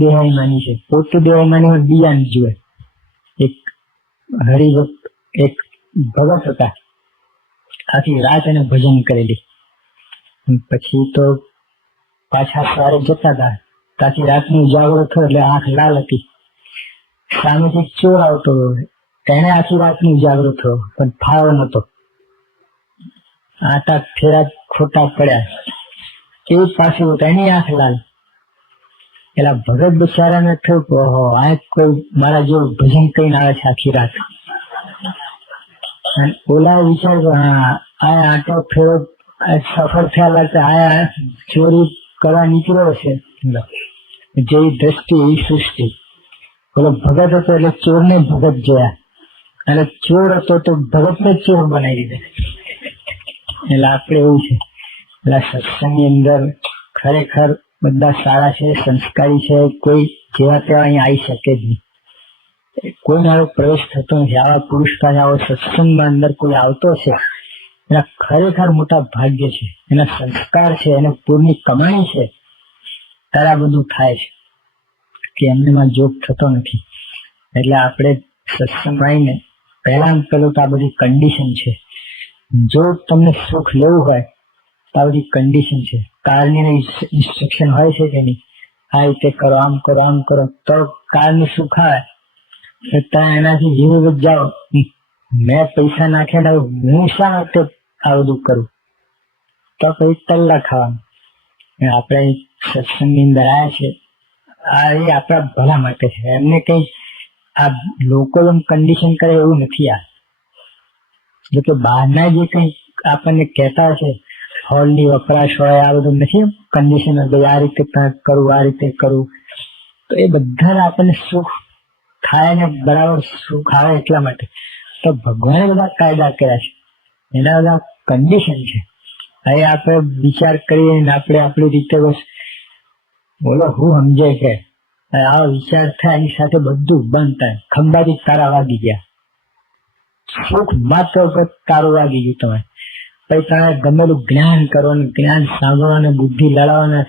દેહાઈમાની છે. પોતે દેહાઈમાની બીજાને જુએ. એક હરિભક્ત એક ભગત હતા, આખી રાત એને ભજન કરેલી. પછી તો પાછા સવારે જતા હતા, તાથી રાતનું ઉજાગરો થયો એટલે આંખ લાલ હતી. સામેથી ચોર આવતો, તેને આખી રાતનું ઉજાગરો થયો પણ ફાળો નતો. આટા ફેરા ખોટા પડ્યા, એવું પાછું એની આંખ લાલ. એટલે ભગત બિચારાને થયું કે ઓહો, આ કોઈ મારા જેવું ભજન કરીને આવે છે આખી રાત. અને ઓલા વિચાર આ આટો ફેરો સફળ થયા લાગતા આ ચોરી કરવા નીકળ્યો છે. જેવી દ્રષ્ટિ એવી સૃષ્ટિ. ઓલો ભગત હતો એટલે ચોર ને ભગત જોયા, અને ચોર હતો તો ભગત ને ચોર બનાવી દીધા. એટલે આપણે એવું છે એટલે સત્સંગની અંદર ખરેખર બધા સારા છે, સંસ્કારી છે, કોઈ જેવા તેવા અહીંયા આવી શકે જ નહીં, કોઈ મારો પ્રવેશ થતો નથી. આવા પુરુષ પાસે આવો સત્સંગમાં અંદર કોઈ આવતો છે એના ખરેખર મોટા ભાગ્ય છે, એના સંસ્કાર છે, એને પૂરની કમાણી છે, તારા બધું થાય છે કે એમનેમાં જોગ થતો નથી. એટલે આપણે સત્સંગ આવીને પહેલા પેલું તો આ બધી કન્ડિશન છે. જો તમને સુખ લેવું હોય તો આ બધી કન્ડિશન છે. કારની ઇન્સ્ટ્રક્શન હોય છે કે નહીં, આ રીતે કરો, આમ કરો, આમ કરો, તો કારનું સુખ આવે. એનાથી વિરુદ્ધ જાઓ, મેં પૈસા નાખ્યા હું શા માટે આ બધું કરું, તો પછી તલ્લા ખાવાનું. આપણે સત્સંગની અંદર આવ્યા છે આ એ આપણા ભલા માટે છે. એમને કઈ આ લોકો કન્ડિશન કરે એવું નથી. આ જોકે બહારના જે કઈ આપણને કહેતા છે હોલની વપરાશ હોય આ બધું નથી કન્ડિશન, આ રીતે કરવું, આ રીતે કરવું, તો એ બધા આપણને સુખ થાય ને બરાબર સુખ આવે એટલા માટે. તો ભગવાને બધા કાયદા કર્યા છે, એના બધા કન્ડિશન છે. હવે આપણે વિચાર કરીએ ને આપણે આપણી રીતે બસ બોલો હું સમજે કે આવો વિચાર થાય એની સાથે બધું બંધ થાય. ખંભાથી તારા વાગી ગયા, સુખ માત્ર તારું વાગી ગયું. તમે પછી તમે ગમેલું જ્ઞાન કરો ને જ્ઞાન સાંભળવાને બુદ્ધિ લડાવવાને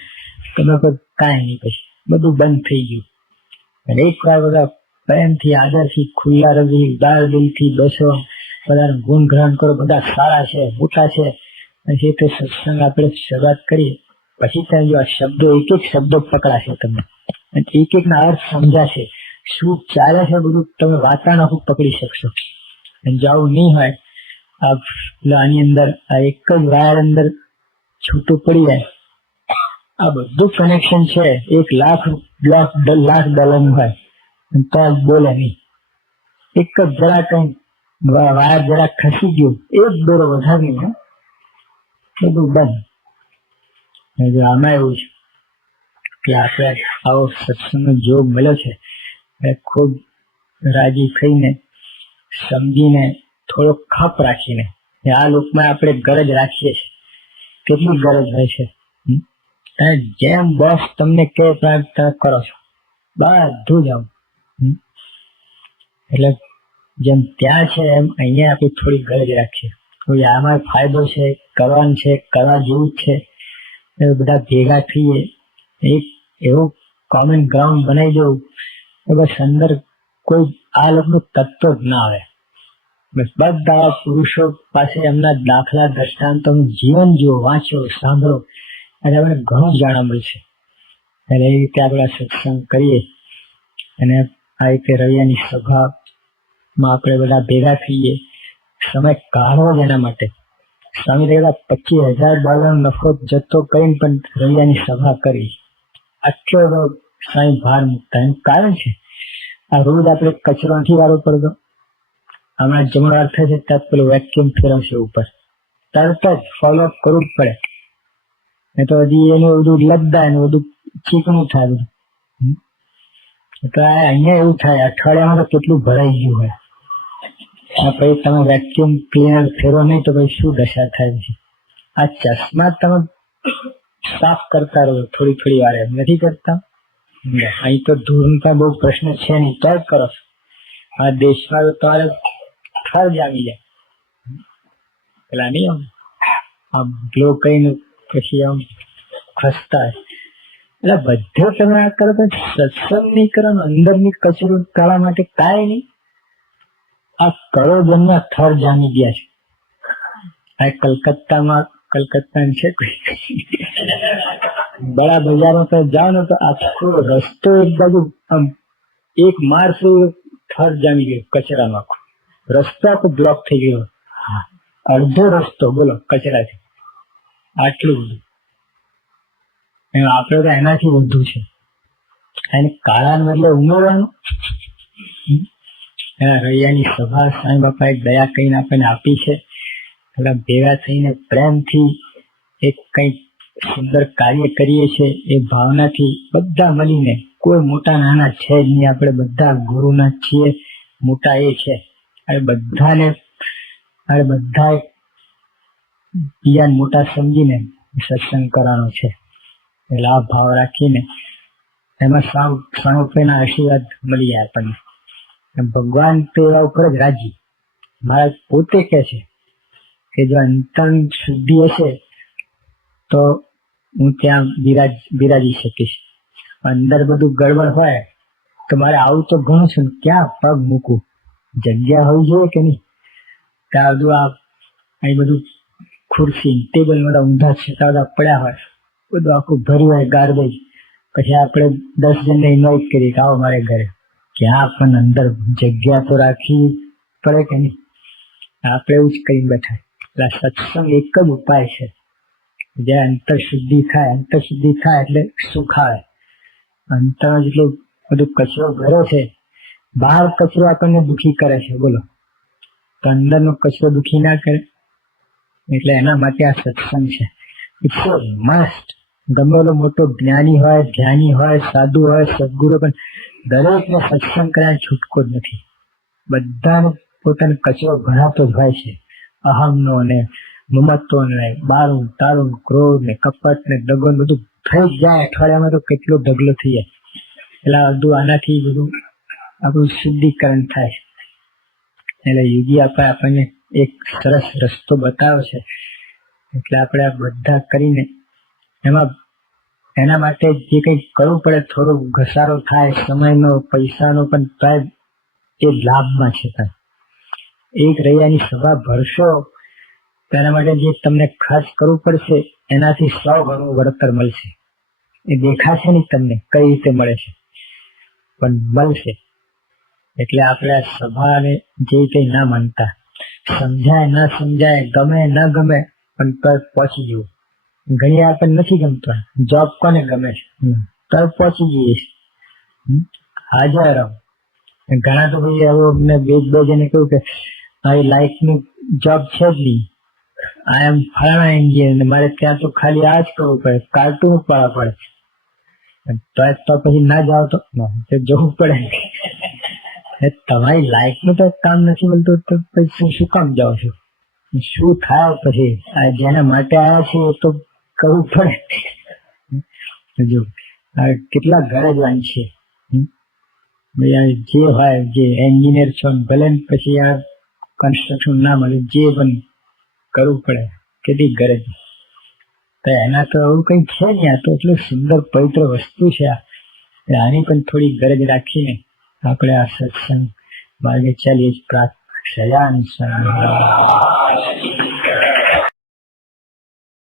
તમે કોઈ કાંઈ નહીં, પછી બધું બંધ થઈ ગયું. અને એક વાર બધા પ્રેમથી આદરથી ખુલ્લા હૃદય ઉદાર દિલથી બેસો, બધાને ગુણગ્રહણ કરો, બધા સારા છે, મોટા છે. પછી તો સત્સંગ આપણે શરૂઆત કરીએ પછી ત્યાં જો આ શબ્દો એક એક શબ્દો પકડાશે તમને, એક એક ના અર્થ સમજાશે, શું ચાલે છે બધું તમે વાતાવરણ પકડી શકશો. જવું નહીં હોય આની અંદર આ એક જ વાયર અંદર છૂટું પડી જાય, આ બધું કનેક્શન છે $1,00,000 હોય તો બોલે નહીં. એક જ જરા કઈ વાયર જરા ખસી ગયું, એક દોરો વધારી બધું બંધ. આમાં એવું છે કે આપણે આવો સત્સંગનો જોગ મળ્યો છે, ખૂબ રાજી થઈને સમજીને થોડો ખપ રાખીને આ લોકમાં આપણે ગરજ રાખીએ છીએ. કેટલી ગરજ હોય છે, જેમ બોસ તમને કહે તમે કરો છો બધું જ આવું. એટલે જેમ ત્યાં છે એમ અહીંયા આપણે થોડી ગરજ રાખીએ. આમાં ફાયદો છે, કરવાનું છે, કરવા જેવું છે, બધા ભેગા થઈએ, એક એવું કોમન ગ્રાઉન્ડ બનાવી દઉં બસ અંદર કોઈ આ લોકોનું તત્વ જ ના આવે. બસ બધા પુરુષો પાસે એમના દાખલા દ્રષ્ટાંતો જીવન જુઓ, વાંચો, સાંભળો, અને આપણે ઘણું જાણવા મળશે. અને એ રીતે આપણે સત્સંગ કરીએ અને આ રીતે રવિયાની સભામાં આપણે બધા ભેગા થઈએ, સમય કાઢવો જ એના માટે. સ્વામી કહેતા $25,000 નફો જથ્થો કરીને પણ રવિયાની સભા કરી, આટલો સ્વામી ભાર મૂકતા. એનું કારણ છે આ રોજ આપણે કચરો નથી વાળવો પડતો. હમણાં જમણવાર થશે ત્યાં પેલું વેક્યુમ ફેરવશે ઉપર, તરત જ ફોલોઅપ કરવું જ પડે, નહીં તો હજી એનું બધું લગદાય એનું બધું ચીકણું થાય બધું. તો અહીંયા એવું થાય અઠવાડિયામાં તો કેટલું ભરાઈ ગયું હોય, પછી તમે વેક્યુમ ક્લીનર ફેરવો નહીં તો પછી શું દશા થાય છે. આ ચશ્મા તમે સાફ કરતા રહો થોડી થોડી વાર, એમ નથી કરતા. અહીં તો ધૂળનો બહુ પ્રશ્ન છે નહીં તો જ કરો. આ દેશમાં તો તમારે થર જામી જાય પેલા નહીં આમ ગ્લો કઈ પછી આમ ખસતા. એટલે બધો તમે આ કરો તો સત્સંગ નહીં કરો, અંદરની કચરો કાઢવા માટે કાંઈ નહીં. આ કરોડોના થર જામી ગયા છે. આ કલકત્તામાં છે કોઈ બડા બજારો તો જાઓ ને તો આખો રસ્તો એક બાજુ આમ એક માર્ચ થર જામી ગયો કચરાનો, આખો રસ્તો આખો બ્લોક થઈ ગયો, અડધો રસ્તો બોલો કચરાથી. આટલું બધું આપણે તો એનાથી વધુ છે. એને કાળાને બદલે ઉમેરવાનું. રૈયાની સભા સાંઈ બાપા એક દયા કહીને આપણને આપી છે. એટલે ભેગા થઈને પ્રેમથી એક કંઈક સુંદર કાર્ય કરીએ છીએ એ ભાવનાથી બધા મળીને, કોઈ મોટા નાના છે જ નહીં, આપણે બધા ગુરુના છીએ, મોટા એ છે. અને બધા બીજાને મોટા સમજીને સત્સંગ કરવાનો છે, એટલે આ ભાવ રાખીને એમાં સાઉપેના આશીર્વાદ મળી જાય આપણને. ભગવાન તો એવા ઉપર જ રાજી. મહારાજ પોતે કહે છે કે જો અંતર શુદ્ધિ હશે તો હું ત્યાં બિરાજી શકીશ. અંદર બધું ગડબડ હોય તો મારે આવું તો ઘણું છે, ક્યાં પગ મૂકવું, જગ્યા હોવી જોઈએ કે નહીં. ત્યાં બધું ખુરશી ટેબલ બધા ઊંધા છેટા બધા પડ્યા હોય, બધું આખું ભર્યું હોય ગાર્બેજ. પછી આપણે 10 જણને ઇન્વાઇટ કરીએ કે આવો મારે ઘરે, ક્યાં પણ અંદર જગ્યા તો રાખવી પડે કે નહીં. આપણે એવું જ કરીને બેઠા. એટલે સત્સંગ એક જ ઉપાય છે, જે અંતર શુદ્ધિ થાય એટલે સુખ આવે. અંતર જેટલું બધું કચરો ભર્યો છે, બહાર કચરો આપણને દુઃખી કરે છે બોલો, તો અંદરનો કચરો દુઃખી ના કરે. એટલે એના માટે આ સત્સંગ છે. It's must. ગમે એટલો મોટો જ્ઞાની હોય, ધ્યાની હોય, સાધુ હોય, સદગુરુ, પણ દરેકને સત્સંગ કર્યા છૂટકો જ નથી. બધાને પોતાનો કચરો ભરાતો જ હોય છે, અહમનો ને મમત્વ ને બારું તારું ક્રોધ ને કપટ ને દગો બધું થઈ જાય. અઠવાડિયામાં તો કેટલો ઢગલો થઈ જાય. એટલે બધું આનાથી બધું આપણું શુદ્ધિકરણ થાય. એટલે યોગી આપણને એક સરસ રસ્તો બતાવ્યો છે. એટલે આપણે આ બધા કરીને એના માટે જે કંઈ કરવું પડે, થોડો ઘસારો થાય સમયનો, પૈસાનો, પણ સાહેબ એ લાભમાં છે. એક રૈયાની સભા ભરશો તેના માટે જે તમને ખાસ કરવું પડશે એનાથી 100 ગણું વળતર મળશે. એ દેખાશે નહીં તમને કઈ રીતે મળે છે, પણ મળશે. એટલે આપણે આ સભાને જે કંઈ ના માનતા, સમજાય ના સમજાય, ગમે ના ગમે, પણ તરત પહોંચી જવું. ઘણી આપણને નથી ગમતો, જોબ કોને ગમે છે, તરત પહોંચી જઈએ છીએ, હાજર રહો. ઘણા તો ભાઈ અમને બે જણે કહ્યું કે મારી લાઈફની જોબ છે જ નહીં, આ એમ ફલાણા એન્જિનિયર, મારે ત્યાં તો ખાલી આ જ કરવું પડે, કાર્ટૂન પાડવા પડે, તો પછી ના જાઓ તો જવું પડે. તમારી લાઈફનું તો કામ નથી મળતું તો પછી શું કામ જાઓ છો? શું થાય પછી? જેના માટે આવ્યા છે એ તો કરવું પડે. જો કેટલા ગરજવાન છે જે હોય, જે એન્જિનિયર છો, ભલે પછી આ કન્સ્ટ્રક્શન ના મળે, જે પણ કરવું પડે, કેટલી ગરજ. તો એના તો એવું કઈ છે નહીં. આ તો એટલું સુંદર પવિત્ર વસ્તુ છે. આની પણ થોડી ગરજ રાખીને આપણે આ સત્સંગ માર્ગે ચાલીએ. પ્રાર્થના.